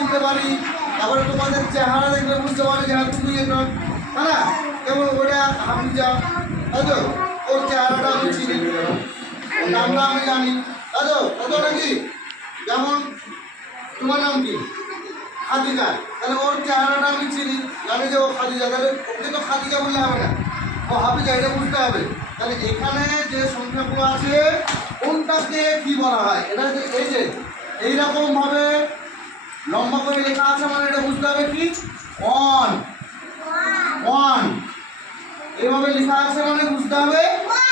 চিনতে পারি, তারপরে তোমাদের চেহারা দেখলে বুঝতে পারি যে তুমি এটা, তাই না? যেমন ওটা হামিজা, তাই তো? ওর চেহারাটা আমি চিনি, ওর নামটা আমি জানি, তাই তো? কত নাকি? যেমন তোমার নাম কি? খাদিজা, তাহলে ওর চেহারাটা আমি চিনি, জানি যে ও খাদিজা, তাহলে ওকে তো খাদিজা বললে হবে না, ও হাফিজা, এটা বুঝতে হবে। তাহলে এখানে যে সংখ্যাগুলো আছে কোনটাকে কি বলা হয়, এটা এই যে এইরকম ভাবে লম্বা করে লেখা আছে, মানে এটা বুঝতে হবে কি ওয়ান ওয়ান, এইভাবে লেখা আছে মানে বুঝতে হবে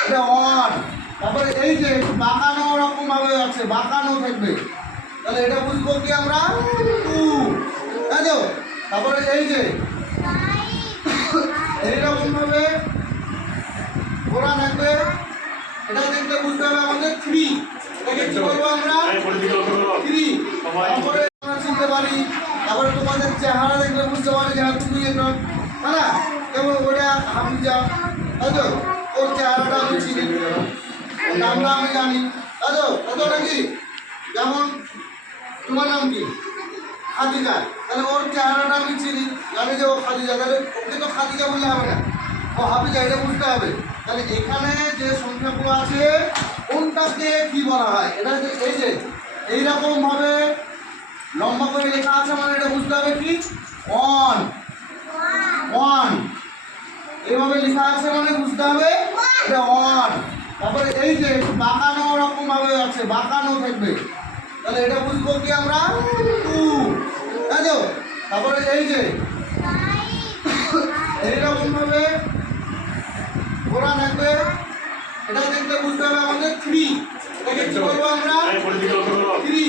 এটা ওয়ান। তারপরে এই যে বাঁকানো রকম ভাবে আছে, বাঁকানো থাকবে, তাহলে এটা বুঝবো কি আমরা টু, তাই তো? তারপরে এই যে এইরকম ভাবে ঘোরা থাকবে, এটা দেখলে বুঝতে হবে আমাদের থ্রি, এটাকে কি বলবো আমরা থ্রি। তারপরে আমরা চিনতে পারি, তারপরে তোমাদের চেহারা দেখলে বুঝতে পারি যে তুমি এটা, তাই না? যেমন ওটা হামিজা, তাই তো? ওর চেহারাটা আমি চিনি, ওর নামটা আমি জানি, তাই তো? কত নাকি? যেমন তোমার নাম কি? খাদিজা, তাহলে ওর চেহারাটা আমি চিনি, জানি যে ও খাদিজা, তাহলে ওকে তো খাদিজা বললে হবে না, ও হাফিজা, এটা বুঝতে হবে। তাহলে এখানে যে সংখ্যাগুলো আছে কোনটাকে কি বলা হয়, এটা এই যে এইরকম ভাবে লম্বা করে লেখা আছে, মানে এটা বুঝতে হবে কি ওয়ান ওয়ান, এইভাবে লেখা আছে মানে বুঝতে হবে এটা ওয়ান। তারপরে এই যে বাঁকানো রকম ভাবে আছে, বাঁকানো থাকবে, তাহলে এটা বুঝবো কি আমরা টু, তাই তো? তারপরে এই যে এইরকম ভাবে ঘোরা থাকবে, এটা দেখলে বুঝতে হবে আমাদের থ্রি, এটাকে কি বলবো আমরা থ্রি।